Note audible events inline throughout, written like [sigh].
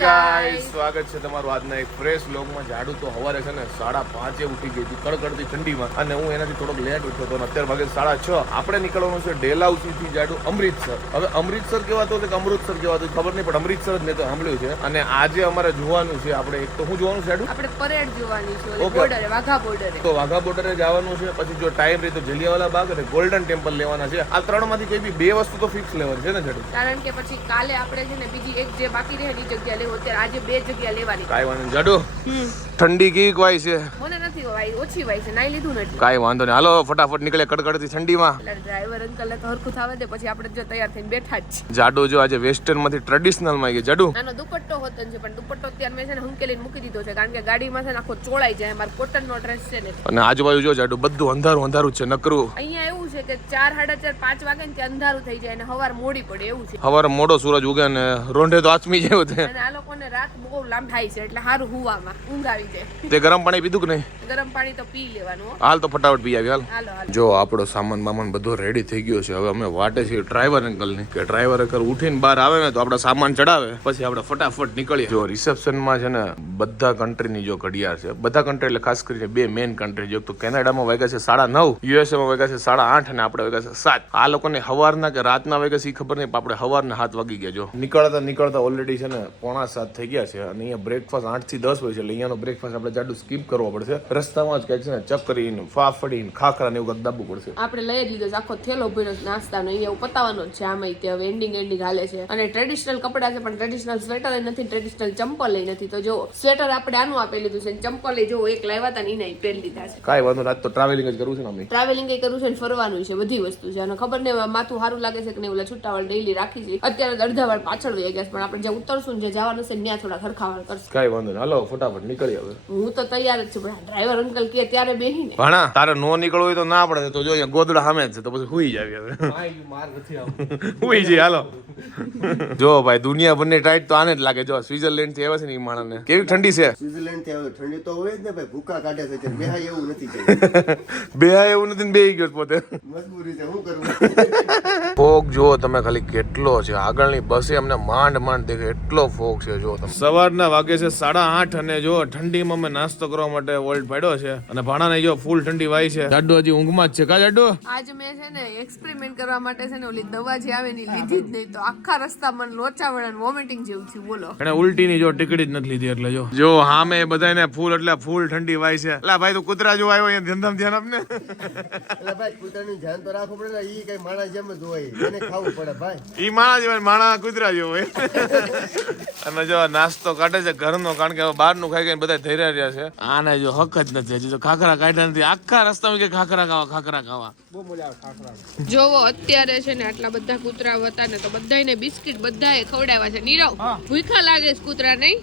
Guys સ્વાગત છે તમારું આજના એક ફ્રેશ વ્લોગમાં જાડુ તો હવારે છે ને સાડા પાંચે ઉઠી ગઈ હતી કડકડતી ઠંડીમાં. અને હું એનાથી થોડોક લેટ ઉઠ્યો હતો અત્યારે વાગે સાડા છ. આપણે નીકળવાનું છે ડેલાઉસી થી જાડુ અમૃતસર. હવે અમૃતસર હતો કે અમૃતસર કેવા તો ખબર નહીં પણ અમૃતસર જ મેં તો સાંભળ્યું છે. અને આજે અમારે જોવાનું છે આપણે એક તો હું જોવાનું છે આપણે પરેડ જોવાની છે બોર્ડર વાઘા બોર્ડર તો વાઘા બોર્ડરે જવાનું છે. પછી જો ટાઈમ રહે તો જલિયાવાલા બાગ અને ગોલ્ડન ટેમ્પલ લેવાના છે. આ ત્રણમાંથી કોઈ બી બે વસ્તુ તો ફિક્સ લેવાની છે ને જાડુ? કારણ કે પછી કાલે આપણે છે ને બીજી એક જે બાકી રહે એની જગ્યા લેવો અત્યારે આજે બે જગ્યા લેવાની. કાંઈ વાંધો નહીં. જાડુ ઠંડી કેવી વાય છે? મને નથી વાય ઓછી વાય છે નાઈ લીધું ને એટલે વાંધો નહીં. હાલો ફટાફટ નીકળે કડકડતી ઠંડીમાં. એટલે ડ્રાઈવર અંકલ તો હરખું થવા દે પછી આપણે જો તૈયાર થઈને બેઠા જ જાડો જો આજે વેસ્ટર્નમાંથી ટ્રેડિશનલમાં ગઈ. જાડુ. નાનો દુપટ્ટો હોતો છે પણ દુપટ્ટો અત્યારે મેં છે ને હંકેલીને મૂકી દીધો છે કારણ કે ગાડીમાં છે ને આખો ચોળાઈ જાય મારો કોટન નો ડ્રેસ છે ને. અને આજુબાજુ જો જાડુ બધું અંધારું અંધારું છે નકરું. અહીંયા એવું છે કે ચાર સાડા ચાર પાંચ વાગે ને અંધારું થઈ જાય અને હવાર મોડી પડે એવું છે. હવાર મોડો સૂરજ ઉગે ને રોંઢે તો આચમી જેવું છે. આ લોકોને રાત બહુ લાંબાઈ છે એટલે સારું હુવામાં ઊંઘ આવી જાય. તે ગરમ પાણી પીધું કે નહીં? ગરમ પાણી તો પી લેવાનું હાલ તો ફટાફટ પી આવી હાલ. જો આપણો સામાન બામાન બધો રેડી થઈ ગયો છે હવે અમે વાટે છીએ ડ્રાઈવર અંકલની કે ડ્રાઈવર અંકલ ઉઠીને બહાર આવે ને તો આપણે સામાન ચડાવે પછી આપણે ફટાફટ નીકળીએ. જો રિસેપ્શનમાં છે ને બધા કન્ટ્રીની જો ઘડિયાળ છે બધા કન્ટ્રી એટલે ખાસ કરીને બે મેઇન કન્ટ્રી જો તો કેનેડામાં વાગ્યા છે સાડા નવ યુએસએમાં વાગ્યા છે સાડા આઠ અને આપણે વાગ્યા છે સાત. આ લોકોને હવારના કે રાતના વાગ્યા છે ખબર નહીં પણ આપણે હવારના હાથ વાગી ગયા જો. નીકળતા નીકળતા ઓલરેડી છે ને પોણા સાત થઈ ગયા છે અને અહીંયા બ્રેકફાસ્ટ આઠથી દસ હોય છે. એટલે અહીંયાનો બ્રેકફાસ્ટ આપણે જાડું સ્કીપ કરવો પડશે. રસ્તામાં જ કંઈક છે ને ચકરીને ફાફડી ને ખાખરા ને એવું કંઈક દાબવું પડશે. આપણે લઈ જ લીધો છે. આખો થેલો ભર્યો નાસ્તાનો. અહીંયા પતાવવાનો જ છે આમાં તે હવે એન્ડિંગ એન્ડિંગ હાલે છે. અને ટ્રેડિશનલ કપડા છે પણ ટ્રેડિશનલ સ્વેટર નથી ટ્રેડિશનલ ચંપલ નથી. તો જો સ્વેટર આપણે આનું આપી લીધું છે ચંપલ જો એક લાવ્યા હતા ને એને પહેરી લીધા છે. કાંઈ વાંધો રાત તો ટ્રાવેલિંગ જ કરવું છે ને અમે. ટ્રાવેલિંગ એ કરવું છે ને ફરવાનું છે બધી વસ્તુ છે. અને ખબર નહીં માથું સારું લાગે છે કે નહીં ઓલા છૂટાવાળ ડેઈલી રાખી છે. અત્યારે અડધા વાળ પાછળ વહી ગયા પણ આપણે જ્યાં ઉતરશું જે જે જવાનું છે ત્યાં થોડા ખરખાવાળ કરશું. કઈ વાંધો નહીં. હાલો ફટાફટ નીકળી હવે. હું તો તૈયાર જ છું પણ ડ્રાઈવર અંકલ કે ત્યારે બેહીને. ભણા તારે નો નીકળવું હોય તો ના પડે તો જો અહીંયા ગોદડા સામે છે તો પછી હુઈ જાવી હવે. [laughs] હુઈ જઈ હાલો. જો ભાઈ દુનિયા ભરની ટાઈટ તો આને જ લાગે. જો સ્વિટરલેન્ડથી આવ્યા છે ને એ માણસને. કેવી ઠંડી છે? સ્વિટરલેન્ડથી આવે ઠંડી તો હોય જ ને ભાઈ ભૂકા કાઢે છે બેહાય એવું નથી [laughs] કે બે એવું નથી ને બેહી ગયો પોતે. મજબૂરી છે શું કરવું ફોગ જો તમે ખાલી કેટલો છે. આગળની બસે અમને માંડ માંડ દેખે એટલો ફોગ. છે જો તમે. સવારના વાગે છે સાડા આઠ અને જો ઠંડીમાં મેં નાસ્તો કરવા માટે વોલ્ટ પાડ્યો છે. અને ભાણાને જો ફૂલ ઠંડી વાય છે. જાડુ હજી ઊંઘમાં જ છે. કા જાડુ? આજ મેં છે ને એક્સપેરિમેન્ટ કરવા માટે છે ને ઓલી દવા જે આવે ને લીધી જ નહીં. તો આખા રસ્તા મને લોચા વળે વોમિટિંગ જેવું થયું. બોલો. એને ઉલટીની જો ટિકિટ જ નથી લીધી એટલે જો. જો હામે બધાને ફૂલ એટલે ફૂલ ઠંડી વાય છે. એટલે ભાઈ તું કૂતરા જો આવ્યો અહીંયા ધંધામ ધ્યાન આપને. એટલે ભાઈ કૂતરાનું ધ્યાન તો રાખવું પડે ને. ઈ કઈ માણસ જેમ જ હોય. એને ખાવું પડે ભાઈ. ઈ માણા જેવા માણા કૂતરા જેવો હોય. અને જો નાસ્તો કાઢે છે ઘરનો કારણ કે બહારનું ખાઈ ખાઈને બધા ધૈર્યા રહ્યા છે. આને જો હક જ નથી હજી તો ખાખરા કાઢ્યા નથી. આખા રસ્તામાં કે ખાખરા ખાવા ખાખરા ખાવા. જોવો અત્યારે છે ને આટલા બધા કૂતરા હતા ને તો બધાને બિસ્કિટ બધાએ ખવડાવ્યા છે. નીરવ ભૂખા લાગે છે કૂતરા નહીં?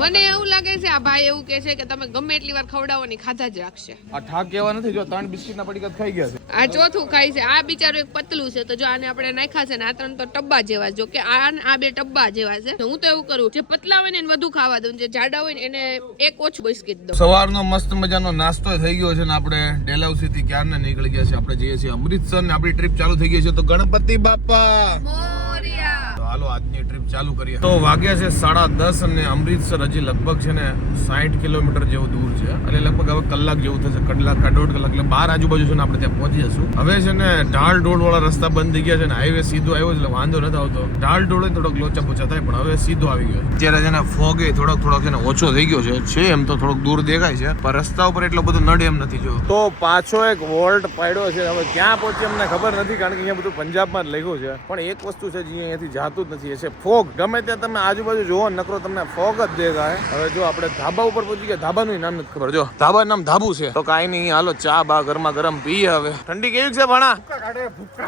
મને એવું લાગે છે આ ભાઈ એવું કે છે કે તમે ગમે એટલી વાર ખવડાવો ને ખાધા જ રાખશે. આ ઠાક કેવા નથી જો ત્રણ બિસ્કિટ ના પડીકા ખાઈ ગયા છે. આ ચોથું ખાય છે. આ બિચારું એક પતલું છે. તો જો આને આપણે નાખ્યા છે ને આ ત્રણ તો ટબ્બા જેવા જો કે આ આ બે ટબ્બા જેવા છે. હું તો એવું કરું જે પતલા હોય ને એને વધુ ખાવા દઉં જે જાડા હોય ને એને એક ઓછું બિસ્કિટ દઉં. સવારનો મસ્ત મજાનો નાસ્તો થઈ ગયો છે ને આપણે ડેલાઉસી થી ક્યારને નીકળી ગયા છે આપણે જઈએ છીએ અમૃતસર ને આપણી ટ્રીપ ચાલુ થઈ ગઈ છે. તો ગણપતિ બાપા! મોરિયા! હાલો આજની ટ્રીપ ચાલુ કરીએ. તો વાગ્યા છે સાડા દસ અને અમૃતસર હજી લગભગ છે ને સાઠ કિલોમીટર જેવું દૂર છે. એટલે લગભગ હવે કલાક જેવું થશે કલાક દોઢ કલાક એટલે બાર આજુબાજુ છે ને આપણે ત્યાં પહોંચી જશું. હવે છે ને ઢાળ ઢોળ વાળા રસ્તા બંધ થઈ ગયા છે ને હાઈવે સીધો આવ્યો એટલે વાંધો નથી આવતો. ઢાળ ઢોળે થોડોક લોચા પોચા થાય પણ હવે સીધો આવી ગયો. અત્યારે છે ને ફોગે થોડોક થોડોક છે ને ઓછો થઈ ગયો છે. છે એમ તો થોડોક દૂર દેખાય છે પણ રસ્તા ઉપર એટલો બધો નડે એમ નથી જોયો તો પાછો એક વોલ્ટ પડ્યો છે હવે ક્યાં પહોંચી અમને ખબર નથી કારણ કે અહીંયા બધું પંજાબમાં જ લખ્યું છે. પણ એક વસ્તુ છે જે અહીંયાથી જાતું જ નથી. એ છે ફોગ. ગમે તે તમે આજુબાજુ જુઓ નકરો તમને ફોગ જ દેખાય. હવે જો આપણે ધાબા ઉપર પહોંચી ગયા ધાબાનું નામ નથી ખબર. જો ધાબા નામ ધાબુ છે. તો કાંઈ નહીં હાલો ચા બા ગરમા ગરમ પીએ હવે. ઠંડી કેવી છે ભણા?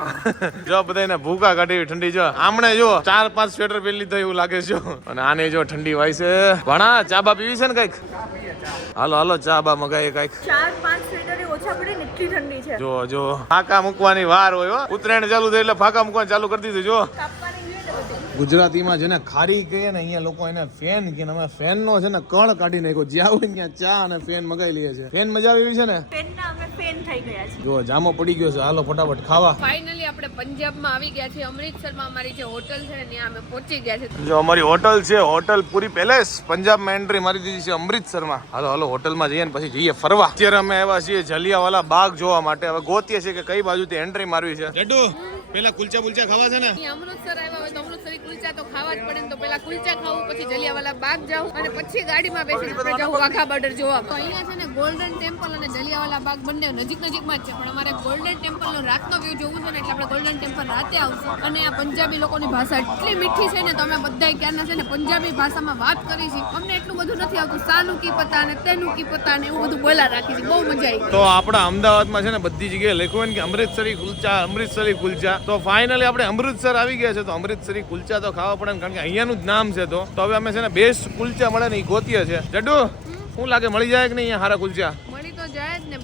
[laughs] જો બધા ભૂકા કાઢી ઠંડી જો. આમણે જો ચાર પાંચ સ્વેટર પહેરી લીધો એવું લાગે છે અને આને જો ઠંડી વાય છે. ભણા ચા બા પીવી છે ને કંઈક? હાલો હાલો ચા બા મગાઈએ કંઈક. ચાર પાંચ સ્વેટર ઓછા પડે ને એટલી ઠંડી છે. જો જો. ફાકા મૂકવાની વાર હોય ઉત્તરાયણ ચાલુ થઈ એટલે ફાકા મૂકવાનું ચાલુ કરી દીધું જો. કાપવાની ગુજરાતીમાં છે ને ખારી કહીએ ને અહીંયા લોકો એને ફેન કે અમે ફેન નો છે ને કળ કાઢી નાખ્યો. જ્યાં હોય ત્યાં ચા અને ફેન મગાઈ લઈએ છે ફેન મજા આવી છે ને? પેનના અમે ફેન થઈ ગયા છે જો જામો પડી ગયો છે. હાલો ફટાફટ ખાવા. ફાઇનલી આપણે પંજાબમાં આવી ગયા છીએ. અમૃતસરમાં અમારી જે હોટલ છે ને ત્યાં અમે પહોંચી ગયા છે જો અમારી હોટલ છે હોટલ પૂરી પેલેસ. પંજાબમાં એન્ટ્રી મારી દીધી છે અમૃતસરમાં હાલો હાલો હોટલમાં જઈએ ને પછી જઈએ ફરવા. અત્યારે અમે આવ્યા છીએ જલિયાવાલા બાગ જોવા માટે. હવે ગોતીએ છીએ કે કઈ બાજુથી એન્ટ્રી મારવી છે. પેલા કુલચા બુલચા ખાવા છે ને? અમૃતસર આવ્યા હોય તો અમૃતસરી કુલચા તો ખાવા જ પડે ને તો પેલા કુલચા ખાવું પછી જલિયાવાલા બાગ જાવ અને પછી ગાડીમાં બેસીને આપણે જાવ વાઘા બોર્ડર જોવા. તો અહીંયા છે ને ગોલ્ડન ટેમ્પલ અને જલિયાવાલા બાગ બંને નજીક નજીકમાં જ છે. પણ અમારે ગોલ્ડન ટેમ્પલનો રાતનો વ્યૂ જોવું છે ને એટલે આપણે ગોલ્ડન ટેમ્પલ રાતે આવશું. અને આ પંજાબી લોકોની ભાષા એટલી મીઠી છે ને તો અમે બધાય ક્યારના છે ને પંજાબી ભાષામાં વાત કરી છે અમને એટલું બધું નથી આવતું. સાનું કી પતા ને તેનું કી પતા ને એવું બધું બોલા રાખી છે. બહુ મજા આવી. તો આપણા અમદાવાદમાં છે ને બધી જગ્યાએ લખ્યું કે અમૃતસરી કુલચા અમૃતસરી કુલચા. તો ફાઇનલી આપણે અમૃતસર આવી ગયા છે. તો અમૃતસરી કુલચા તો ખાવા પડે ને કારણ કે અહીંયાનું જ નામ છે તો. તો હવે અમે છે ને બેસ્ટ કુલચા મળે ને એ ગોતીએ છે જડ્ડુ શું લાગે મળી જાય કે નહીં અહીંયા સારા કુલચા?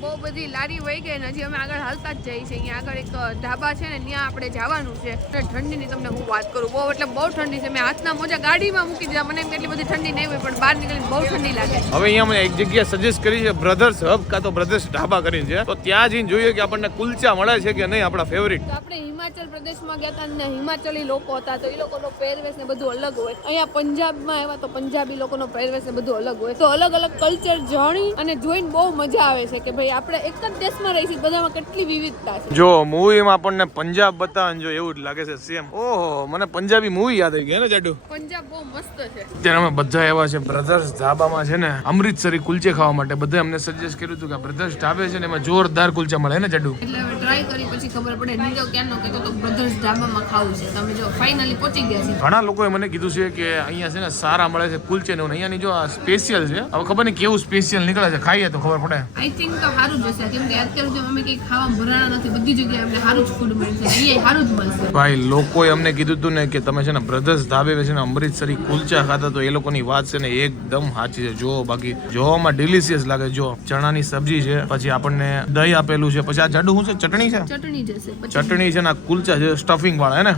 બહુ બધી લારી વહી ગઈ ને હજી અમે આગળ હાલતા જ જઈએ છીએ. અહીંયા આગળ એક ઢાબા છે ને ત્યાં આપણે જવાનું છે. એટલે ઠંડીની તમને હું વાત કરું બહુ એટલે બહુ ઠંડી છે. મેં હાથના મોજા ગાડીમાં મૂકી દીધા. મને એટલી બધી ઠંડી નહીં હોય પણ બહાર નીકળીને બહુ ઠંડી લાગે છે. હવે અહીંયા મને એક જગ્યા સજેસ્ટ કરી છે બ્રધર્સ હબ કાં તો બ્રધર્સ ઢાબા કરીને છે. તો ત્યાં જઈને જોઈએ કે આપણને કુલચા મળે છે કે નહીં આપણા ફેવરિટ તો આપણે હિમાચલ પ્રદેશમાં ગયા હતા ને હિમાચલી લોકો હતા તો એ લોકોનો પહેરવેશ ને બધું અલગ હોય. અહીંયા પંજાબમાં આવ્યા તો પંજાબી લોકોનો પહેરવેશ ને બધું અલગ હોય. તો અલગ અલગ કલ્ચર જાણી અને જોઈને બહુ મજા આવે છે કે ભાઈ આપણે એક જ દેશમાં રહી છીએ બધામાં કેટલી વિવિધતા છે. જો મૂવીમાં આપણને પંજાબ બતાવે જો એવું જ લાગે છે સેમ ઓહો મને પંજાબી મૂવી યાદ આવી ગઈ ને જાડુ? પંજાબ બહુ મસ્ત છે. અત્યારે અમે બધા એવા છે બ્રધર્સ ધાબામાં છે ને અમૃતસરી કુલચે ખાવા માટે. બધા અમને સજેસ્ટ કર્યું હતું કે બ્રધર્સ ઢાબે છે ને એમાં જોરદાર કુલચા મળે ને જાડુ? એટલે હવે ટ્રાય કરી પછી ખબર પડે નીરવ ક્યાંનો કહેતો તો બ્રધર્સ ધાબામાં ખાવું છે. તમે જો ફાઇનલી પહોંચી ગયા છે ઘણા લોકોએ મને કીધું છે કે અહીંયા છે ને સારા મળે છે કુલચે ને અહીંયાની જો સ્પેશિયલ છે. હવે ખબર નહીં કેવું સ્પેશિયલ નીકળે છે. ખાઈએ તો ખબર પડે. આઈ થિંક તો સારું જ હશે. કેમ કે અત્યારે જો અમે કંઈ ખાવા ભરાણા નથી. બધી જગ્યાએ અમને સારું જ ફૂડ મળશે અહીંયા સારું જ મળશે ભાઈ લોકોએ અમને કીધું હતું ને કે તમે છે ને બ્રધર્સ ધાબે છે ને અમૃતસરી કુલચા ખાતા તો એ લોકોની વાત છે ને એકદમ સાચી છે. જો બાકી જોવામાં ડિલિશિયસ લાગે. જો ચણાની સબ્જી છે પછી આપણને દહીં આપેલું છે. પછી આ જાડુ શું છે? ચટણી છે? ચટણી છે ચટણી છે ને આ કુલચા છે સ્ટફિંગ વાળા હે ને?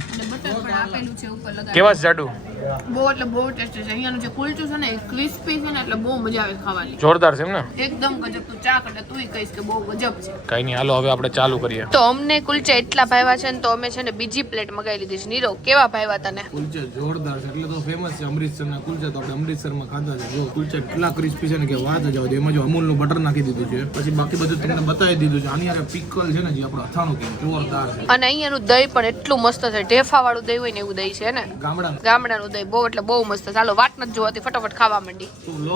આપેલું છે ઉપર લગાવી કેવા છે જાડુ? બહુ એટલે બહુ ટેસ્ટી છે. અહીંયાનું જે કુલચું છે ને એ ક્રિસ્પી છે ને એટલે બહુ મજા આવે ખાવાની. જોરદાર છે એમ ને? એકદમ ગજબ તું ચા એટલે તું કહીશ કે બહુ ગજબ છે. કઈ નહીં હાલો હવે આપણે ચાલુ કરીએ. તો અમને કુલચા એટલા ભાવ્યા છે ને તો અમે છે ને બીજી પ્લેટ મગાવી લીધી છે. નીરો કેવા ભાવ્યા તને? કુલચા જોરદાર છે એટલે તો ફેમસ છે અમૃતસરના કુલચા. તો આપણે અમૃતસરમાં ખાધા છે. જો કુલચા એટલા ક્રિસ્પી છે ને કે વાત જ આવે એમાં જો અમૂલનું બટર નાખી દીધું છે. પછી બાકી બધું તમને બતાવી દીધું છે. આની યાર પિકલ છે ને જે આપણો અથાણું કે જોરદાર છે. અને અહીંયાનું દહીં પણ એટલું મસ્ત છે. ઢેફા વાળું દહીં હોય ને એવું દહીં છે ને? ગામડાનું. દહીં બહુ એટલે બહુ મસ્ત. ચાલો વાત નથી જોવાતી ફટાફટ ખાવા માંડી. તું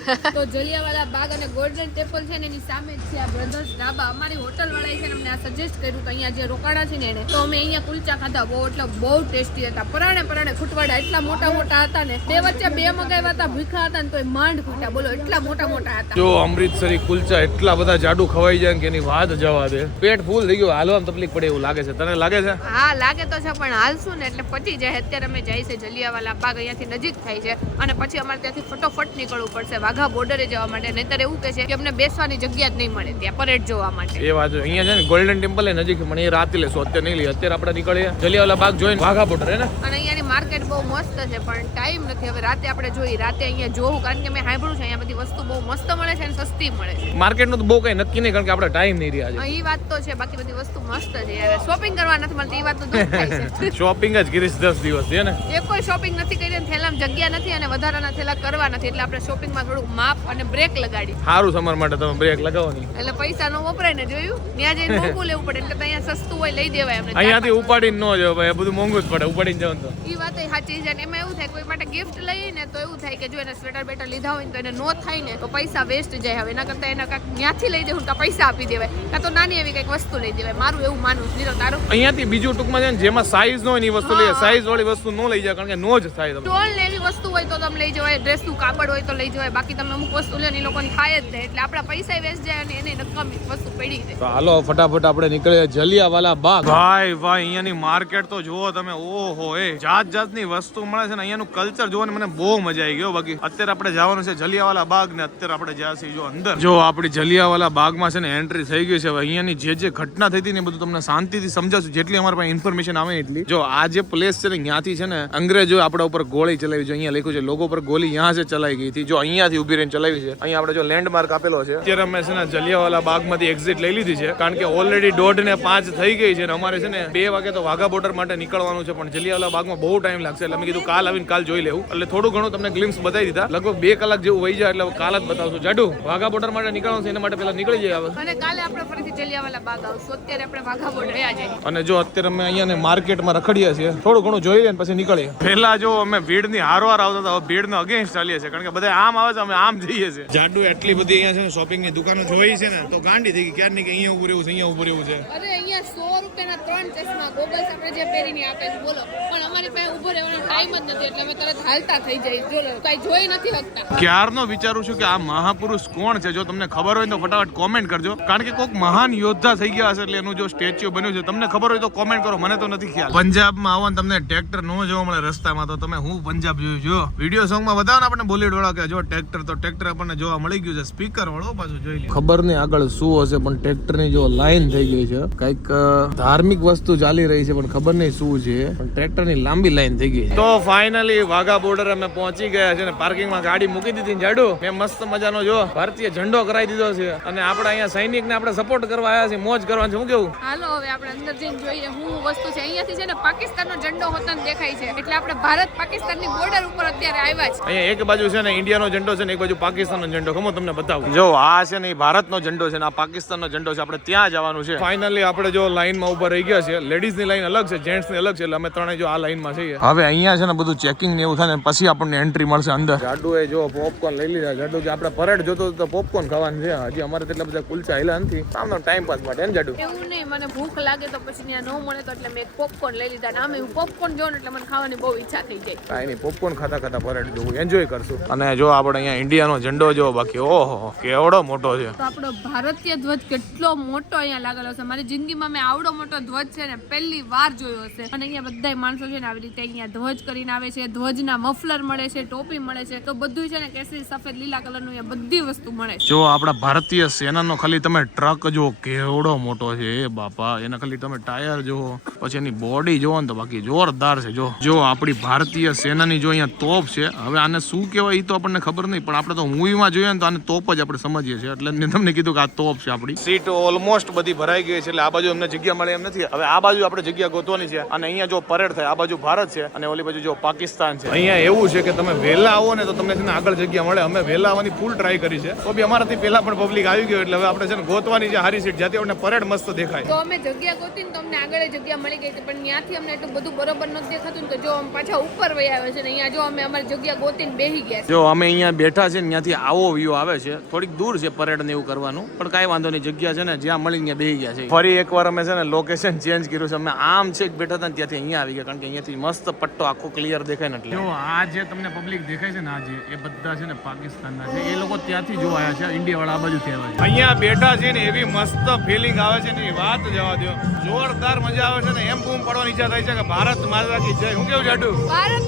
[laughs] તો જલિયાવાલા બાગ અને ગોલ્ડન ટેમ્પલ છે ને એની સામે જ છે આ બ્રધર્સ ઢાબા અમારી હોટલ વાળા છે ને અમને આ સજેસ્ટ કર્યું કે અહીંયા જે રોકાણા છે ને એને તો અમે અહીંયા કુલચા ખાધા. બહુ એટલે બહુ ટેસ્ટી હતા. પરાણે પરાણે ખૂટવાડા. એટલા મોટા મોટા હતા ને બે વચ્ચે બે મગાવ્યા હતા ભૂખા હતા ને તોય માંડ ખૂટ્યા. બોલો એટલા મોટા મોટા હતા. જો અમૃતસરી કુલચા એટલા બધા જાડુ ખવાઈ જાય કે એની વાત જવા દે. પેટ ફૂલ થઈ ગયું. હાલવામાં તકલીફ પડે એવું લાગે છે. તને લાગે છે? હા લાગે તો છે પણ હાલશું ને એટલે પતી જાય. અત્યારે અમે જાય છે જલિયાવાલા બાગ અહીંયાથી નજીક થાય છે. અને પછી અમારે ત્યાંથી ફટોફટ નીકળવું પડશે. વાઘા બોર્ડરે જવા માટે. નહીતર એવું કહે છે કે અમને બેસવાની જગ્યા જ નહીં મળે ત્યાં પરેડ જોવા માટે. એ વાત અહીંયા છે ને ગોલ્ડન ટેમ્પલ એ નજીક મને એ રાતે લેશું. અત્યારે નહીં લઈએ. અત્યારે આપણે નીકળીએ. જલિયાવાલા બાગ જોઈને વાઘા બોર્ડર ને? અને અહીંયાની માર્કેટ બહુ મસ્ત છે પણ ટાઈમ નથી. હવે રાતે આપણે જોઈએ. રાતે અહીંયા જોવું. કારણ કે મેં સાંભળ્યું છે અહીંયા બધી વસ્તુ બહુ મસ્ત મળે છે અને સસ્તી મળે છે. માર્કેટનું તો બહુ કઈ નક્કી નહીં કારણ કે આપણે ટાઈમ નહીં રહ્યા એ વાત તો છે. બાકી બધી વસ્તુ મસ્ત છે. શોપિંગ કરવા નથી મળતી. એ વાત તો દુઃખ થાય છે. [laughs] છે શોપિંગ જ ગીરીશ દસ દિવસ છે ને? એક કોઈ શોપિંગ નથી કરી થેલામાં જગ્યા નથી અને વધારાના થેલા કરવા નથી. એટલે આપણે શોપિંગમાં થોડુંક માપ અને બ્રેક લગાડી. સારું સમર માટે તમે બ્રેક લગાવો નહીં એટલે પૈસા નો વપરાય ને જોયું? ત્યાં જઈને [laughs] મોંઘું લેવું પડે એટલે અહીંયા સસ્તું હોય લઈ દેવાય અમને. અહીંયાથી ઉપાડીને ન જાવ ભાઈ બધું મોંઘું જ પડે ઉપાડીને જવાનું તો. એ વાત સાચી છે અને એમાં એવું થાય કોઈ માટે ગિફ્ટ લઈએ ને તો એવું થાય કે જો એને સ્વેટર બેટર લીધા હોય ને તો એને નો થાય ને તો પૈસા વેસ્ટ જાય હવે. એના કરતાં એના કાંઈક ત્યાંથી લઈ દેવું કાં પૈસા આપી દેવાય. કાં તો નાની એવી કંઈક વસ્તુ લઈ દેવાય. મારું એવું માનવું છે. નીરવ તારું? અહીંયાથી બીજું ટૂંકમાં છે ને જેમાં સાઈઝ નો હોય વસ્તુ લઈએ. સાઈઝ વાળી વસ્તુ ન લઈ જાય કારણ કે નો જ થાય તમે ટોલ ને એવી વસ્તુ હોય તો તમે લઈ જવાય ડ્રેસનું કાપડ હોય તો લઈ જવાય. બાકી તમે અમુક વસ્તુ લો ને એ લોકોને થાય જ નહીં એટલે આપણા પૈસા વેસ્ટ જાય અને એને નકામી વસ્તુ પડી જાય તો હાલો ફટાફટ આપણે નીકળીએ જલિયાવાલા બાગ. ભાઈ ભાઈ અહીંયાની માર્કેટ તો જુઓ તમે. ઓહો એ જાત જાતની વસ્તુ મળે છે ને અહીંયાનું કલ્ચર જોવાની મને બહુ મજા આવી ગયો બાકી અત્યારે આપણે જવાનું છે જલિયાવાલા બાગ ને અત્યારે આપણે જ્યાં છીએ જો અંદર. જો આપણી જલિયાવાલા બાગમાં છે ને એન્ટ્રી થઈ ગઈ છે. હવે અહીંયાની જે જે ઘટના થઈ હતી ને બધું તમને શાંતિથી સમજાવશું. જેટલી અમારા પાસે ઇન્ફોર્મેશન આવે એટલી. જો આ જે પ્લેસ છે ને ત્યાંથી છે ને અંગ્રેજો આપણા ઉપર ગોળી ચલાવી છે. અહીંયા લખ્યું છે લોકો પર ગોળી ત્યાં છે ચલાવી ગઈ હતી. જો અહીંયાથી ઊભી રહીને ચલાવી છે અહીંયા આપણે જો લેન્ડમાર્ક આપેલો છે. અત્યારે અમે છે ને જલિયાવાલા બાગમાંથી એક્ઝિટ લઈ લીધી છે કારણ કે ઓલરેડી દોઢ ને પાંચ થઈ ગઈ છે અને અમારે છે ને બે વાગે તો વાઘા બોર્ડર માટે નીકળવાનું છે પણ જલિયાવાલા બાગમાં બહુ ટાઈમ લાગશે. એટલે અમે કીધું કાલ આવીને કાલ જોઈ લેવું. એટલે થોડું ઘણું તમને ગ્લિમ્સ બતાવી દીધા. લગભગ બે કલાક જેવું વહી જાય એટલે કાલ જ બતાવશો. જાડુ વાઘા બોર્ડર માટે નીકળવાનું છે એના માટે પેલા નીકળી જાય હવે. અને કાલે આપણે ફરીથી જલિયાવાલા બાગ આવશું. અત્યારે આપણે વાઘા બોર્ડર રહ્યા જઈએ અને જો અત્યારે અમે અહીંયા ને માર્કેટમાં રખડી રખડીએ છીએ. થોડું ઘણું જોઈ લઈએ પછી નીકળીએ. પહેલા જો અમે ભીડની હારવાર આવતા હતા હવે ભીડનો અગેન્સ્ટ ચાલીએ છીએ. કારણ કે બધા આમ આવે છે અમે આમ જઈએ છીએ. જાડુ એટલી બધી અહીંયા છે ને શોપિંગની દુકાનો જોઈ છે ને તો ગાંડી થઈ ગઈ. નહીં કે અહીંયા ઉભું રહેવું છે અહીંયા ઉભું રહેવું છે? અરે અહીંયા સો રૂપિયાના ત્રણ ચશ્મા ગોગલ્સ આપણે જે પહેરીને આપે છે બોલો. પણ અમારી પાસે ઊભો રહેવાનો ટાઈમ જ નથી એટલે અમે તરત હાલતા થઈ જઈએ. જો કઈ જોઈ નથી શકતા. ક્યારનો વિચારું છું કે આ મહાપુરુષ કોણ છે? જો તમને ખબર હોય તો ફટાફટ કોમેન્ટ કરજો. કારણ કે કોઈક મહાન યોદ્ધા થઈ ગયા હશે એટલે એનું જો સ્ટેચ્યુ બન્યું છે તમને ખબર હોય તો કોમેન્ટ કરો મને તો નથી ખ્યાલ. પંજાબમાં આવો ને તમને ટ્રેક્ટર નો જોવા મળે રસ્તામાં તો તમે હું પંજાબ જોયું જો. વીડિયો સોંગમાં બતાવો ને આપણને બોલીવુડ વાળા કે જો ટ્રેક્ટર તો ટ્રેક્ટર આપણને જોવા મળી ગયું છે. સ્પીકર વાળો પાછું જોઈ લે. ખબર નહીં આગળ શું હશે પણ ટ્રેક્ટરની જો લાઈન થઈ ગઈ છે. કંઈક ધાર્મિક વસ્તુ ચાલી રહી છે પણ ખબર નહીં શું છે. પણ ટ્રેક્ટરની લાંબી લાઈન થઈ ગઈ તો ફાઇનલી વાઘા બોર્ડર અમે પહોંચી ગયા છે ને પાર્કિંગમાં ગાડી મૂકી દીધી ને જાડુ. મેં મસ્ત મજાનો જો ભારતીય ઝંડો કરાવી દીધો છે અને આપણે અહીંયા સૈનિક ને આપણે સપોર્ટ કરવા આવ્યા છીએ મોજ કરવાનું છે. હું કેવું? હાલો હવે આપણે અંદર જઈને જોઈએ. હું વસ્તુ છે અહીંયાથી છે ને પાકિસ્તાનનો ઝંડો હોતો દેખાય છે. એટલે આપણે ભારત પાકિસ્તાનની બોર્ડર ઉપર અત્યારે આવ્યા છે. અહીંયા એક બાજુ છે ને ઇન્ડિયાનો ઝંડો છે ને એક બાજુ પાકિસ્તાનનો ઝંડો. ખમો તમને બતાવું. જો આ છે ને એ ભારતનો ઝંડો છે ને આ પાકિસ્તાનનો ઝંડો છે આપણે ત્યાં જવાનું છે. ફાઇનલી આપણે જો લાઈનમાં ઊભા રહી ગયા છે લેડીઝની લાઈન અલગ છે જેન્ટ્સની અલગ છે એટલે અમે ત્રણે જો આ લાઈનમાં છીએ. હવે અહીંયા છે ને બધું ચેકિંગ ને એવું થાય ને પછી આપણને એન્ટ્રી મળશે અંદર. જાડુ એ જો પોપકોર્ન લઈ લીધા. જાડુ કે આપણે પરેડ જોતો તો પોપકોર્ન ખાવાનું છે. હજી અમારે તો એટલા બધા કુલચા હેલા નથી. આમનો ટાઈમ પાસ માટે ને જાડુ? એવું નહીં મને ભૂખ લાગે તો પછી ત્યાં ન મળે તો એટલે મેં પોપકોર્ન લઈ લીધા. અને હું પોપકોર્ન જોઉં એટલે મને ખાવાની બહુ ઈચ્છા થઈ જાય. કાંઈ નહીં પોપકોર્ન ખાતા ખાતા પરેડ જોવું એન્જોય કરશું. અને જો આપણે અહીંયા ઇન્ડિયાનો ઝંડો જો બાકી ઓહો કેવડો મોટો છે. તો આપણો ભારતીય ધ્વજ કેટલો મોટો અહીંયા લાગેલો છે. મારી જિંદગીમાં મેં આવડો મોટો ધ્વજ છે ને પહેલી વાર જોયો હશે. અને અહીંયા બધા માણસો છે ને આવી રીતે અહીંયા ધ્વજ કરીને આવે છે. ધ્વજના મફલર મળે છે ટોપી મળે છે. તો બધું છે ને કેસરી સફેદ લીલા કલરનું એ બધી વસ્તુ મળે છે. જો આપણા ભારતીય સેનાનો ખાલી તમે ટ્રક જો કેવડો મોટો છે. એ બાપા એના ખાલી તમે ટાયર જો પછી એની બોડી જોવો ને તો બાકી જોરદાર છે. જો જો આપણી ભારતીય સેનાની જો અહીંયા તોપ છે હવે આને શું કહેવાય એ તો આપણને ખબર નહીં પણ આપણે તો મૂવીમાં જોઈએ ને તો આને તોપ જ આપણે સમજીએ છીએ. એટલે મેં તમને કીધું કે આ તોપ છે આપણી. સીટ ઓલમોસ્ટ બધી ભરાઈ ગઈ છે એટલે આ બાજુ અમને જગ્યા મળે એમ નથી. હવે આ બાજુ આપણે જગ્યા ગોતવાની છે અને અહીંયા જો પરેડ થાય આ બાજુ ભારત છે અને ઓલી બાજુ જો પાકિસ્તાન છે. અહીંયા એવું છે કે તમે વહેલા આવો ને તો તમને છે ને આગળ જગ્યા મળે. અમે વહેલા આવવાની ફૂલ ટ્રાય કરી છે. તો બી અમારાથી પહેલા પણ પબ્લિક આવી ગયો એટલે હવે આપણે છે ને ગોતવાની છે હારી સીટ. જ્યાંથી આપણને પરેડ મસ્ત દેખાય. તો અમે જગ્યા ગોતીને તો અમને આગળ જગ્યા મળી ગઈ પણ ત્યાંથી અમને એટલું બધું બરોબર નથી દેખાતું ને તો જો અમે પાછા ઉપર વહી આવે છે ને અહીંયા જો અમે અમારી જગ્યા ગોતીને બેહી ગયા છે. જો અમે અહીંયા બેઠા છે ને ત્યાંથી આવો વ્યૂ આવે છે. થોડીક દૂર છે પરેડ ને એવું કરવાનું પણ કાંઈ વાંધો નહીં જગ્યા છે ને જ્યાં મળી ત્યાં બેહી ગયા છે. ફરી એકવાર અમે છે ને લોકેશન ચેન્જ કર્યું છે. અમે આમ છે બેઠા હતા ત્યાંથી અહીંયા આવી ગયા કારણ કે અહીંયાથી મસ્ત પટ્ટો આખો ક્લિયર દેખાય ને એટલે. જો આ જે તમને પબ્લિક દેખાય છે ને આ જે એ બધા છે ને પાકિસ્તાનના છે. એ લોકો ત્યાંથી જો આવ્યા છે. ઇન્ડિયા વાળા આ બાજુથી આવ્યા છે. અહીંયા બેઠા છે ને એવી મસ્ત ફિલિંગ આવે છે ને એ વાત જવા દો જોરદાર મજા આવે છે ને એમ બૂમ પડવાની ઈચ્છા થાય છે કે ભારત માતા કી જય. હું કેવું જાડું? ભારત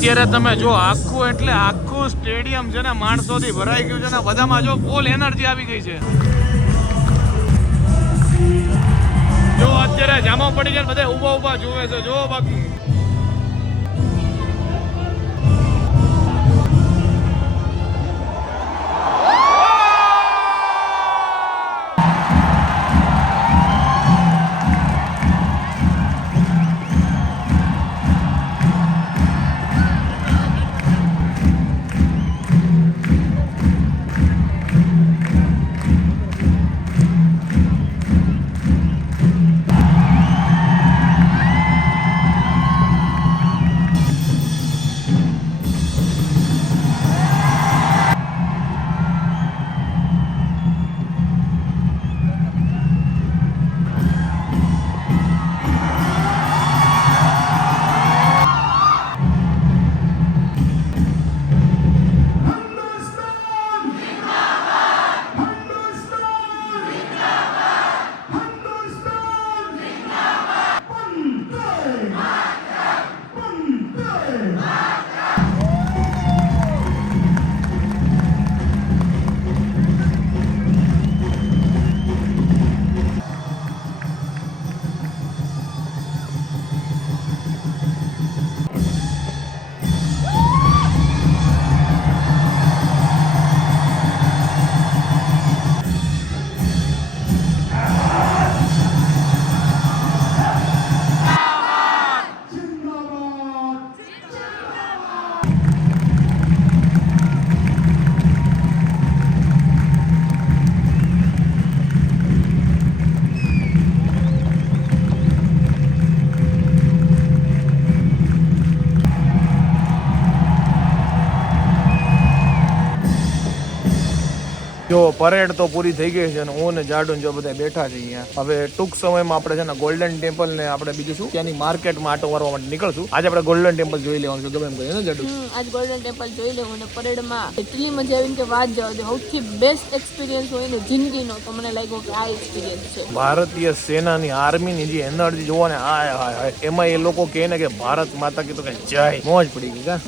અત્યારે તમે જો આખું એટલે આખું સ્ટેડિયમ છે ને માણસોથી ભરાઈ ગયું છે ને બધામાં જો ફૂલ એનર્જી આવી ગઈ છે. જો અત્યારે જામો પડી જાય બધા ઊભા ઊભા જોવે છે. જો બાકી જો પરેડ તો પૂરી થઈ ગઈ છે અને હું ને જાડુ જો બધા બેઠા છે અહીંયા. હવે ટૂંક સમયમાં આપણે છે ને ગોલ્ડન ટેમ્પલ ને આપણે બીજું શું? ત્યાંની માર્કેટમાં આટો મારવા માટે નીકળશું. આજે આપણે ગોલ્ડન ટેમ્પલ જોઈ લેવાનું છે. ગમે એમ કહીએ ને જાડુ? આજ ગોલ્ડન ટેમ્પલ જોઈ લેવું અને પરેડમાં એટલી મજા આવી કે વાત જવા દે. સૌથી બેસ્ટ એક્સપિરિયન્સ હોય ને જિંદગીનો તો મને લાગ્યો કે આ એક્સપિરિયન્સ છે. ભારતીય સેનાની આર્મીની જે એનર્જી જોવો ને હાય હાય હાય. એમાં એ લોકો કહે ને કે ભારત માતા કી તો કે જય. મોજ પડી ગઈ કા?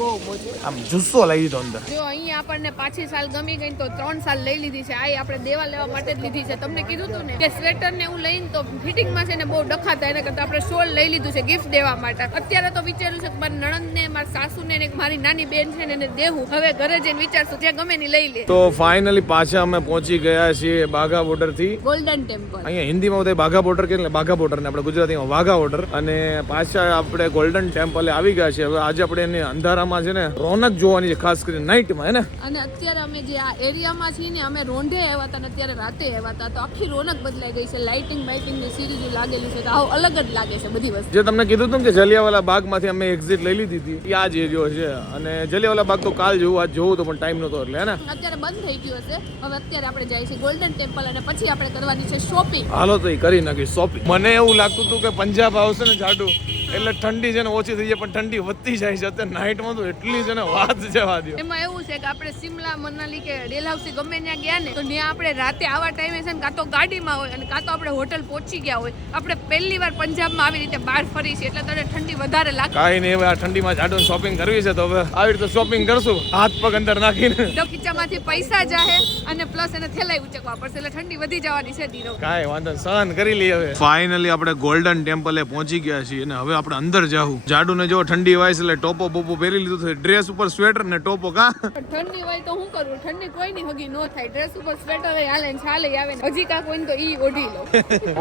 આમ જુસ્સો લઈ દીધો અંદર. જો અહીંયા આપણને પાછી સાલ ગમી ગઈ તો ત્રણ સાલ લઈ લીધી છે. આ આપણે દેવા લેવા માટે જ લીધી છે. તમને કીધું હતું ને કે સ્વેટર ને એવું લઈને તો ફિટિંગમાં છે ને બહુ ડખાતા એના કરતા આપણે શોલ લઈ લીધું છે ગિફ્ટ દેવા માટે. અત્યારે તો વિચાર્યું છે કે મારી નણંદ ને મારી સાસુ ને એક મારી નાની બેન છે ને એને દેવું. હવે ઘરે જઈને વિચારશું જે ગમે ની લઈ લે. તો ફાઇનલી પાછા અમે પહોંચી ગયા છીએ બાઘા બોર્ડરથી. ગોલ્ડન ટેમ્પલ અહીંયા હિન્દીમાં બધા બાઘા બોર્ડર કે બાઘા બોર્ડર ને આપણે ગુજરાતીમાં વાઘા બોર્ડર અને પાછા આપણે ગોલ્ડન ટેમ્પલે આવી ગયા છે હવે આજે આપણે એની અંધારામાં છે ને રોનક જોવાની છે ખાસ કરીને નાઇટમાં હે ને? અને અત્યારે અમે જે આ એરિયામાં છીએ ને અમે રોંઢે આવ્યા હતા ને અત્યારે રાતે આવ્યા હતા. તો આખી રોનક બદલાઈ ગઈ છે. લાઇટિંગ બાઇટિંગની સિરીઝ લાગેલી છે તો આવું અલગ જ લાગે છે બધી વસ્તુ. જે તમને કીધું હતું કે જલિયાવાલા બાગમાંથી અમે એક્ઝિટ લઈ લીધી હતી આ જ એરિયો છે. અને જલિયાવાલા બાગ તો કાલ જોવું આજ જોવું તો પણ ટાઈમ નતો એટલે હે ને? અત્યારે બંધ થઈ ગયું હશે. હવે અત્યારે આપણે જઈએ છીએ ગોલ્ડન ટેમ્પલ અને પછી આપણે કરવાની છે શોપિંગ હાલો તો એ કરી નાખી શોપિંગ મને એવું લાગતું હતું કે પંજાબ આવશે ને જાડુ એટલે ઠંડી છે ને ઓછી થઈ જાય પણ ઠંડી વધતી જાય છે. અત્યારે નાઇટમાં તો એટલી છે ને વાત જવા દો એમાં એવું છે કે આપણે સિમલા મનાલી કે ડેલહાઉસી ગમે ત્યાં ગયા ને તો ત્યાં આપણે રાતે આવા ટાઈમે છે ને કાં તો ગાડીમાં હોય અને કાં તો આપણે હોટલ પહોંચી ગયા હોય. આપણે પહેલી વાર પંજાબમાં આવી રીતે બહાર ફરી છે એટલે તને ઠંડી વધારે લાગે. કાંઈ નહીં હવે આ ઠંડીમાં જાડો શોપિંગ કરવી છે તો હવે આવી રીતે શોપિંગ કરશું. હાથ પગ અંદર નાખીને. તો ખીચામાંથી પૈસા જાહે અને પ્લસ એને થેલાઈ ઉચકવા પડશે એટલે ઠંડી વધી જવાની છે ધીરો કાંઈ વાંધો સહન કરી લઈએ હવે. ફાઇનલી આપણે ગોલ્ડન ટેમ્પલે પહોંચી ગયા છીએ અને હવે આપણે અંદર જાવું જાડુને જો ઠંડી વાય એટલે ટોપો બોપો પહેરી લીધું છે ડ્રેસ ઉપર સ્વેટર ને ટોપો કા? ઠંડી હોય તો હું કરું? ઠંડી કોઈ ની હગી નો થાય. ડ્રેસ ઉપર સ્વેટર હાલે ને છાલે આવે ને. હજી કાંક હોય ને તો ઈ ઓઢી લો.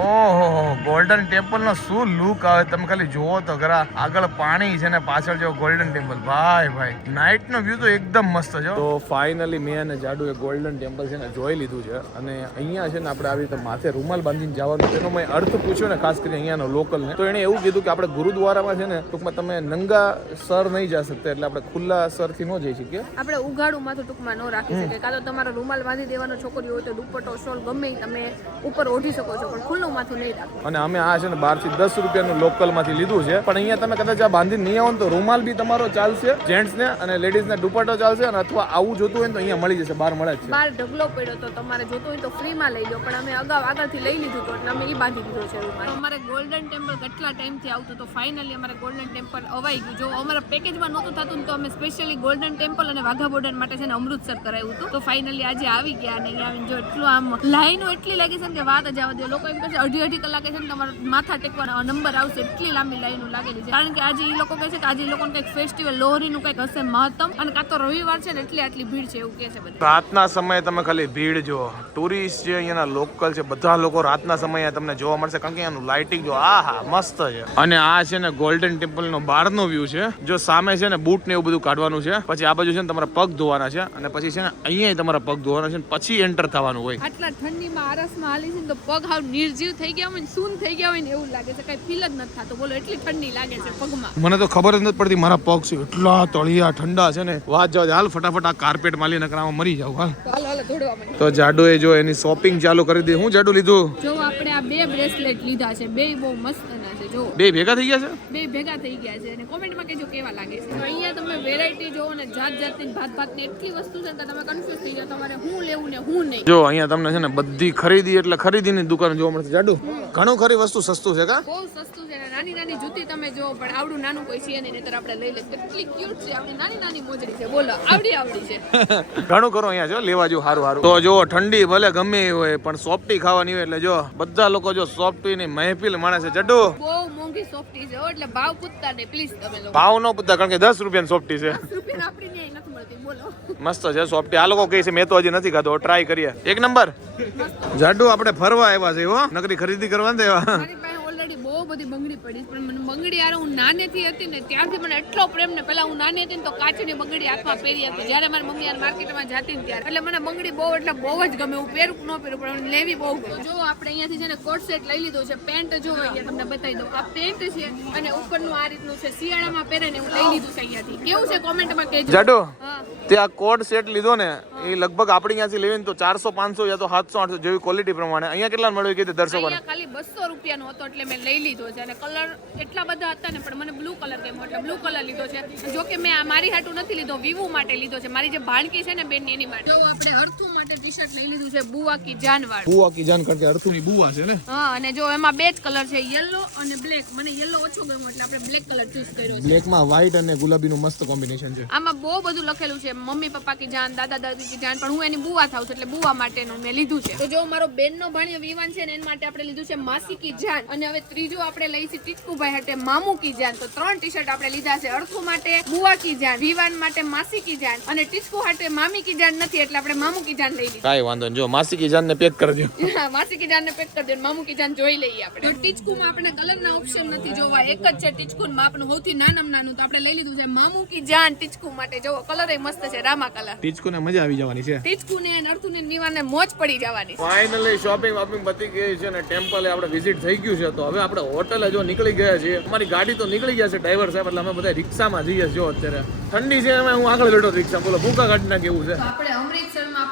ઓહો ગોલ્ડન ટેમ્પલ નો શું લુક આવે? તમે ખાલી જોવો તો ખરા આગળ પાણી છે ને પાછળ જો ગોલ્ડન ટેમ્પલ ભાઈ ભાઈ. નાઇટ નો વ્યૂ તો એકદમ મસ્ત છે તો ફાઇનલી મેં અને જાડુ એ ગોલ્ડન ટેમ્પલ છે ને જોઈ લીધું છે. અને અહીંયા છે ને આપણે આવી રીતે માથે રૂમાલ બાંધીને જવાનું તેનો મેં અર્થ પૂછ્યો ને ખાસ કરીને અહીંયાનો લોકલ ને. તો એણે એવું કીધું કે આપણે ગુરુદ્વારામાં છે ને ટૂંકમાં તમે નંગા સર નહીં જા શકતા. એટલે આપણે ખુલ્લા સરથી ન જઈ શકીએ. આપણે ઉઘાડું માથું ટૂંકમાં ન રાખી શકીએ. કાં તો તમારો રૂમાલ બાંધી દેવાનો છોકરીઓ હોય તો દુપટ્ટો શોલ ગમે તમે ઉપર ઓઢી શકો છો પણ ખુલ્લું માથું નહીં રાખો. અને અમે આ છે ને બારથી દસ રૂપિયાનું લોકલમાંથી લીધું છે. પણ અહીંયા તમે કદાચ આ બાંધી નહીં આવો તો રૂમાલ બી તમારો ચાલશે જેન્ટ્સ ને અને લેડીઝ ને દુપટ્ટો ચાલશે અને અથવા આવું જોતું હોય તો અહીંયા મળી જશે બહાર મળે જ છે. બહાર ઢગલો પડ્યો તો તમારે જોતું હોય તો ફ્રીમાં લઈ લો પણ અમે અગાઉ આગળથી લઈ લીધું હતું એટલે અમે એ બાંધી દીધો છે રૂમાલ. અમારે ગોલ્ડન ટેમ્પલ કેટલા ટાઈમથી આવતું તો ફાઇનલી અમારે ગોલ્ડન ટેમ્પલ અવાઈ ગયું. જો અમારા પેકેજમાં નહોતું થતું તો અમે સ્પેશિયલી ગોલ્ડન ટેમ્પલ અને વાઘા બોર્ડર માટે છે ને અમૃતસર કરાવ્યું હતું. તો ફાઇનલી આજે આવી ગયા નહીં આવીને જો એટલું આમ લાઈનો એટલી લાગી છે ને કે વાત જ આવવા દે. લોકો એમ કહે છે, અઢી અઢી કલાકે છે ને તમારો માથા ટેકવાનો નંબર આવશે, એટલી લાંબી લાઈનો લાગેલી છે. કારણ કે આજે એ લોકો કહે છે કે આજે એ લોકોને કંઈક ફેસ્ટિવલ લોહરીનું કંઈક હશે મહત્તમ. અને કાં તો રવિવાર છે ને એટલી આટલી ભીડ છે એવું કહે છે બધા. રાતના સમયે તમે ખાલી ભીડ જો ટુરિસ્ટ છે અહીંયાના લોકલ છે, બધા લોકો રાતના સમયે તમને જોવા મળશે. કારણ કે અહીંયાનું લાઇટિંગ જો આ હા મસ્ત છે. અને આ છે ને ગોલ્ડન ટેમ્પલ નો બહારનો વ્યૂ છે. જો સામે છે ને બૂટ ને એવું બધું કાઢવાનું છે. પછી આ બાજુ છે ને તમારા પગ ધોવાના છે. અને પછી છે ને અહીંયા તમારા પગ ધોવાના છે. પછી એન્ટર થવાનું હોય. આટલા ઠંડીમાં આરસમાં હાલી છે તો પગ હાવ નિર્જીવ થઈ ગયા હોય સૂન થઈ ગયા હોય ને એવું લાગે છે. કઈ ફીલ જ નથી થતો. બોલો એટલી ઠંડી લાગે છે પગમાં. મને તો ખબર જ નથી પડતી મારા પગ છે એટલા તળિયા ઠંડા છે ને. વાત જાવ હાલ ફટાફટ આ કાર્પેટ માલી નકરામાં મરી જાવ હાલ. તો હાલો હાલો દોડવા માંડી તો જાડુએ જો એની શોપિંગ ચાલુ કરી દીધી. હું જાડુ લીધું? જો આપણે આ બે બ્રેસલેટ લીધા છે બે બહુ મસ્ત જો. બે ભેગા થઈ ગયા છે? બે ભેગા થઈ ગયા છે અને કોમેન્ટમાં કહેજો કેવા લાગે છે. તો અહીંયા તમે વેરાયટી જો અને જાત જાતની ભાત ભાતની એટલી વસ્તુ છે તો તમે કન્ફ્યુઝ થઈ જાઓ. તમારે હું લેવું ને હું નહીં. જો અહીંયા તમને છે ને બધી ખરીદી એટલે ખરીદીની દુકાન જોવા મળશે. જાડુ ઘણું ખરી વસ્તુ સસ્તું છે કા? બહુ સસ્તું છે નાની નાની જૂતી તમે જો પણ આવડું નાનું કોઈ છે નહીં નહીતર આપણે લઈ લે. કેટલી ક્યુટ છે આપણી નાની નાની મોજડી છે. બોલો આવડી આવડી છે. [laughs] ઘણું કરો અહીંયા જો લેવા જો સારું સારું તો જો ઠંડી ભલે ગમે હોય પણ સોફ્ટી ખાવાની હોય એટલે જો બધા લોકો જો સોફ્ટી ની મહેફિલ માણે છે બહુ મોંઘી સોફ્ટી છે એટલે ભાવ પૂછતા નહીં પ્લીઝ તમે લોકો. ભાવ નો પૂછતા કારણ કે દસ રૂપિયાની સોફ્ટી છે. રૂપિયા આપણી ન્યાય નથી મળતી બોલો. મસ્ત છે સોફ્ટી આ લોકો કહે છે મેં તો હજી નથી ખાધો ટ્રાય કરીએ. એક નંબર. જાડુ આપણે ફરવા આવ્યા છે હો. નકરી ખરીદી કરવા નથી આવ્યા મારી પાસે ઓલરેડી બહુ બધી બંગડી પડી પણ મને બંગડી યાર હું નાનેથી હતી ને ત્યારથી મને એટલો પ્રેમ ને પેલા હું નાની હતી ને તો કાચની બંગડી હાથમાં પહેરી હતી. જ્યારે મારી મમ્મી યાર માર્કેટમાં જતી ને ત્યારે. એટલે મને બંગડી બહુ એટલે બહુ જ ગમે. હું પહેરું ન પહેરું પણ મને લેવી બહુ ગમે. જો આપણે અહીંયાથી છે ને કોટ સેટ લઈ લીધો છે. પેન્ટ જો અહીંયા તમને બતાવી દઉં. આ પેન્ટ છે અને ઉપરનું આ રીતનું છે. શિયાળામાં પહેરે ને હું લઈ લીધું છે અહીંયાથી. કેવું છે કોમેન્ટમાં કહેજો. જાડો હા. તે આ કોટ સેટ લીધો ને એ લગભગ આપણી અહીંયાથી લેવી ને તો ચારસો પાંચસો યા તો સાતસો આઠસો જેવી ક્વોલિટી પ્રમાણે. અહીંયા કેટલા મળ્યું કે દર્શકોને? ખાલી બસો રૂપિયાનો હતો એટલે મેં લઈ લીધો. છે અને કલર એટલા બધા હતા ને પણ મને બ્લુ કલર ગમ્યો એટલે બ્લુ કલર લીધો છે. જો કે મેં મારી હાટું નથી લીધો વિવુ માટે લીધો છે. મારી જે ભાણકી છે ને બેન એની માટે. જો આપણે અર્થુ માટે ટી શર્ટ લઈ લીધું છે બુવા કી જાનવાળ બુવા કી જાન કરતી ની બુવા છે ને. હા અને જો એમાં બે જ કલર છે યલો અને બ્લેક. મને યલો ઓછો ગમ્યો એટલે આપણે બ્લેક કલર ચૂઝ કર્યો છે. બ્લેકમાં વ્હાઈટ અને ગુલાબીનું મસ્ત કોમ્બિનેશન છે. આમાં બહુ બધું લખેલું છે મમ્મી પપ્પા કી જાન દાદા દાદી કી જાન પણ હું એની બુવા થાઉં છું એટલે બુવા માટેનું મેં લીધું છે. તો જો મારો બેનનો ભાણિયો વિવાન છે ને એના માટે આપણે લીધું છે માસી કી જાન. અને હવે ત્રીજું આપણે લઈ છે ટીટકુભાઈ હાટે મામુ કી જાન. તો ત્રણ ટી શર્ટ આપણે લીધા છે અડથુ માટે બુવા કી જાન વિવાન માટે માસી કી જાન અને ટીચકુ હાટે મામી કી જાન નથી એટલે આપણે મામુ કી જાન લઈ લીધી. કાંઈ વાંધો નહીં. જો માસી કી જાનને પેક કરી દો [laughs] હા, માસી કી જાન ને પેક કરી દો મામુ કી જાન જોઈ લઈએ આપણે. તો ટીચકુમાં આપણે કલરના ઓપ્શન નથી જોવા. એક જ છે ટીચકુન માપનું સૌથી નાનામાં નાનું. તો આપણે લઈ લીધું છે મામુ કી જાન ટીચકુ માટે. જોવો કલર એ મસ્ત છે રામા કલર ટીચકોને મજા આવી જવાની છે. ટીચકુને અને અર્થુને નિવાને મોજ પડી જવાની છે. ફાઇનલી શોપિંગ વોપિંગ પતી ગઈ છે અને ટેમ્પલે આપણે વિઝિટ થઈ ગયું છે. તો હવે આપણે હોટલે જો નીકળી ગયા છીએ. અમારી ગાડી તો નીકળી ગયા છે, ડ્રાઈવર સાહેબ. એટલે અમે બધા રિક્ષામાં જઈએ છીએ અત્યારે. ઠંડી છે હું આગળ બેઠો રિક્ષા બોલો, ભૂકા કાઢી નાખે એવું છે. આપણે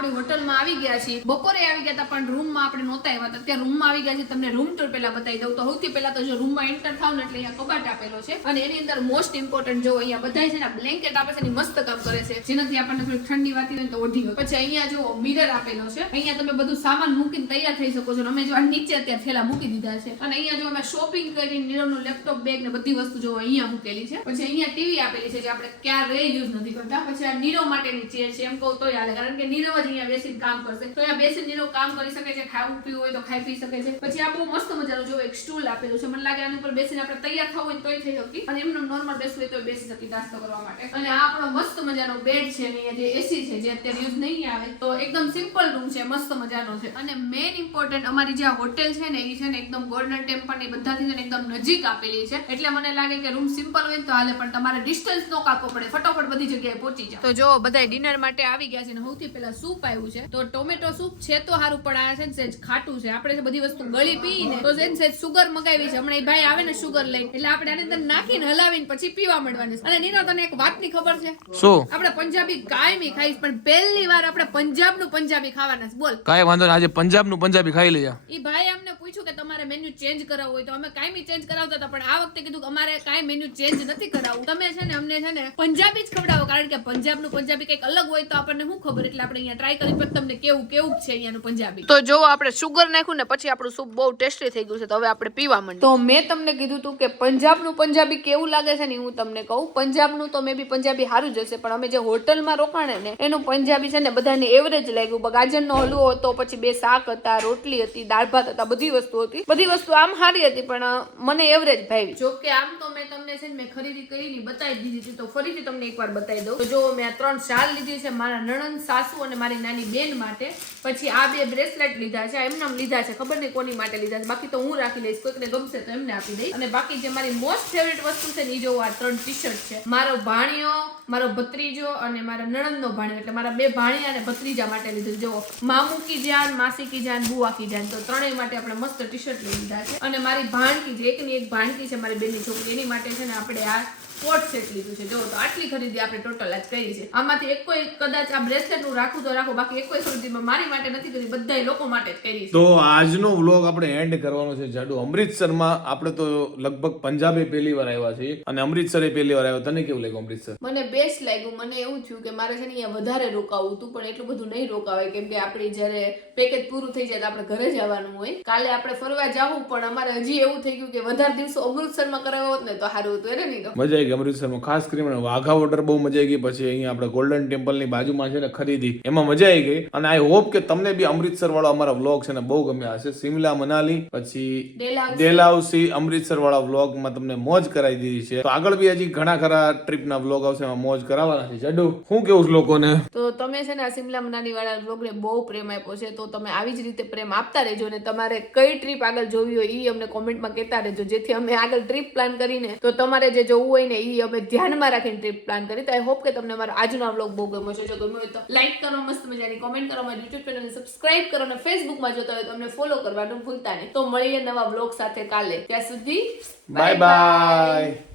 આપણી હોટલમાં આવી ગયા છીએ. બપોરે આવી ગયા હતા, પણ રૂમમાં આપણે નહોતા આવ્યા. હતા ત્યાં રૂમમાં આવી ગયા છે તમને રૂમ ટૂર પહેલા બતાવી દઉં. તો સૌથી પહેલા તો જો રૂમમાં એન્ટર થાવ ને એટલે અહીંયા કબાટ આપેલો છે. અને એની અંદર મોસ્ટ ઇમ્પોર્ટન્ટ જો અહીંયા બધા છે ને બ્લેન્કેટ આપે છે એની મસ્ત કામ કરે છે. જેનાથી આપણને થોડી ઠંડી વાતી હોય તો ઓઢી હોય પછી અહીંયા જો મિરર આપેલો છે. અહીંયા તમે બધું સામાન મૂકીને તૈયાર થઈ શકો છો. અમે જો આ નીચે અત્યારે થેલા મૂકી દીધા છે. અને અહીંયા જો અમે શોપિંગ કરીને નીરવનું લેપટોપ બેગ ને બધી વસ્તુ જો અહીંયા મૂકેલી છે. પછી અહીંયા ટીવી આપેલી છે જે આપણે ક્યારે યુઝ નથી કરતા. પછી આ નીરવ માટેની ચેર છે. એમ કહું તો યાદ કારણ કે નીરવ જ અહીંયા બેસીને કામ કરશે. તો અહીંયા બેસીને એનું કામ કરી શકે છે, ખાવું પીવું હોય તો ખાઈ પી શકે છે. પછી આ બહુ મસ્ત મજાનું જો એક સ્ટૂલ આપેલું છે. મને લાગે આની ઉપર બેસીને આપણે તૈયાર થવું હોય તોય થઈ શકી. અને એમનું નોર્મલ બેસવું હોય તો બેસી શકી નાસ્તો કરવા માટે. અને આ આપણો મસ્ત મજાનો બેડ છે અને જે એસી છે, જે અત્યારે યુઝ નહીં આવે, તો એકદમ સિમ્પલ રૂમ છે, મસ્ત મજાનો છે. અને મેઇન ઇમ્પોર્ટન્ટ અમારી જે આ હોટેલ છે ને, એ છે ને એકદમ ગોલ્ડન ટેમ્પલ ને બધાથી છે ને એકદમ નજીક આપેલી છે. એટલે મને લાગે કે રૂમ સિમ્પલ હોય તો હાલે, પણ તમારે ડિસ્ટન્સ નો કાપવો પડે. ફટાફટ બધી જગ્યાએ પહોંચી જાય તો જો બધા ડિનર માટે આવી ગયા છે ને, સૌથી પહેલા સૂપ આવ્યું છે. તો ટોમેટો સૂપ છે તો સારું પણ આ છે ને સેજ ખાટું છે. આપણે બધી વસ્તુ ગળી પી ને તો છે ને સેજ સુગર મગાવી છે. હમણાં ભાઈ આવે ને સુગર લઈ એટલે આપણે આની અંદર નાખીને હલાવીને પછી પીવા મળવાનું અને નીનો તને એક વાતની ખબર છે? શું? આપણે પંજાબી કાયમી ખાઈશ પણ પહેલી વાર આપણે પંજાબનું પંજાબી ખાવાના બોલ. કાંઈ વાંધો નહીં આજે પંજાબનું પંજાબી ખાઈ લઈએ. ઈ ભાઈ અમને પૂછ્યું કે તમારે મેન્યુ ચેન્જ કરાવવું હોય તો અમે કાયમી ચેન્જ કરાવતા હતા પણ આ વખતે કીધું કે અમારે કાંઈ મેન્યુ ચેન્જ નથી કરાવવું. તમે છે ને અમને છે ને પંજાબી જ ખવડાવો કારણ કે પંજાબનું પંજાબી કંઈક અલગ હોય તો આપણને શું ખબર? એટલે આપણે અહીંયા ટ્રાય કરી પછી તમને કેવું કેવું છે અહીંયાનું પંજાબી? તો જો આપણે સુગર નાખ્યું ને પછી આપણું સૂપ બહુ ટેસ્ટી થઈ ગયું છે તો હવે આપણે પીવા માંડીએ. તો મેં તમને કીધું હતું કે પંજાબનું પંજાબી કેવું લાગે છે ને હું તમને કહું. પંજાબનું તો મે બી પંજાબી સારું જ હશે પણ અમે જે હોટલમાં રોકાણે ને એનું પંજાબી છે ને બધાને એવરેજ લાગ્યું. ગાજરનો હલવો હતો પછી બે શાક હતા રોટલી હતી દાળ ભાત હતા બધી વસ્તુ હતી. બધી વસ્તુ આમ સારી હતી પણ મને એવરેજ ભાઈ. જો કે આમ તો મેં તમને છે ને મેં ખરીદી કરીને બતાવી દીધી હતી તો ફરીથી તમને એકવાર બતાવી દઉં. તો જો મેં આ ત્રણ શાલ લીધી છે મારા નણંદ સાસુ અને મારી નાની બેન માટે, પછી આ બે બ્રેસલેટ લીધા છે, આ લીધા છે, ખબર નહીં કોની માટે લીધા છે. બાકી તો હું રાખી લઈશ કોઈકને ગમશે તો એમને આપી દઈશ. અને બાકી જે મારી મોસ્ટ ફેવરેટ વસ્તુ છે ને એ આ ત્રણ ટી શર્ટ છે. મારો ભાણિયો, મારો ભત્રીજો અને મારા નણંદનો ભાણિયો, એટલે મારા બે ભાણિયા અને ભત્રીજા માટે લીધું જો મામુ કી જાન, માસી કી જાન, બુઆ કી જાન, તો ત્રણેય માટે આપણે મસ્ત ટી શર્ટ લઈ લીધા છે. અને મારી ભાણકી, જે એકની એક ભાણકી છે, મારી બેનની છોકરી, એની માટે છે ને, આપણે આ કોટ સેટ લીધું છે. જો તો આટલી ખરીદી આપણે ટોટલ આજ કરી છે. આમાંથી એક કોઈ કદાચ આ બ્રેસલેટનું રાખું તો રાખો બાકી એક કોઈ ખરીદી મારી માટે નથી કરી બધા લોકો માટે જ કરી છે. તો આજનો વ્લોગ આપણે એન્ડ કરવાનો છે જાડુ. અમૃતસરમાં આપણે તો લગભગ પંજાબે પહેલી વાર આવ્યા છીએ. અને અમૃતસરે પહેલી વાર આવ્યો. તને કેવું લાગ્યું અમૃતસર મને બેસ્ટ લાગ્યું. મને એવું થયું કે મારે છે ને અહીંયા વધારે રોકાવું હતું પણ એટલું બધું નહીં રોકાવાય કેમ કે આપણે જ્યારે પેકેજ પૂરું થઈ જાય તો આપણે ઘરે જવાનું હોય. કાલે આપણે ફરવા જવું પણ અમારે હજી એવું થઈ ગયું કે વધારે દિવસો અમૃતસરમાં કરાવ્યો હોત ને તો સારું હતું. એને નહીં મજા આવી ગઈ અમૃતસરમાં ખાસ કરીને વાઘા વોટર બહુ મજા આવી ગઈ. પછી અહીંયા આપણે ગોલ્ડન ટેમ્પલની બાજુમાં છે ને ખરીદી. એમાં મજા આવી ગઈ. અને આઈ હોપ કે તમને બી અમૃતસર વાળો અમારા વ્લોગ છે ને બહુ ગમ્યા હશે. સિમલા મનાલી પછી. ડેલાઉસી અમૃતસર વાળા વ્લોગમાં તમને મોજ કરાવી દીધી છે. તો આગળ બી હજી ઘણા ખરા ટ્રીપના વ્લોગ આવશે એમાં મોજ કરાવવાના છે. જડુ શું કેવું છું લોકોને? તો તમે છે ને આ સિમલા મનાલી વાળા વ્લોગને બહુ પ્રેમ આપ્યો છે. તો તમે આવી જ રીતે પ્રેમ આપતા રહેજો અને તમારે કઈ ટ્રીપ આગળ જોવી હોય એ અમને કોમેન્ટમાં કહેતા રહેજો. જેથી અમે આગળ ટ્રીપ પ્લાન કરીને તો તમારે જે જોવું હોય ને એ અમે ધ્યાનમાં રાખીને ટ્રીપ પ્લાન કરી. તો આઈ હોપ કે તમને મારો આજનો વ્લોગ બહુ ગમ્યો છે જો ગમ્યો હોય તો લાઈક કરો, મસ્ત મજાની કોમેન્ટ કરો. મારી યુટ્યુબ ચેનલને સબસ્ક્રાઇબ કરો અને ફેસબુકમાં જોતા હોય તો અમને ફોલો કરવાનું ભૂલતા નહીં. તો મળીએ નવા વ્લોગ સાથે કાલે. ત્યાં સુધી બાય બાય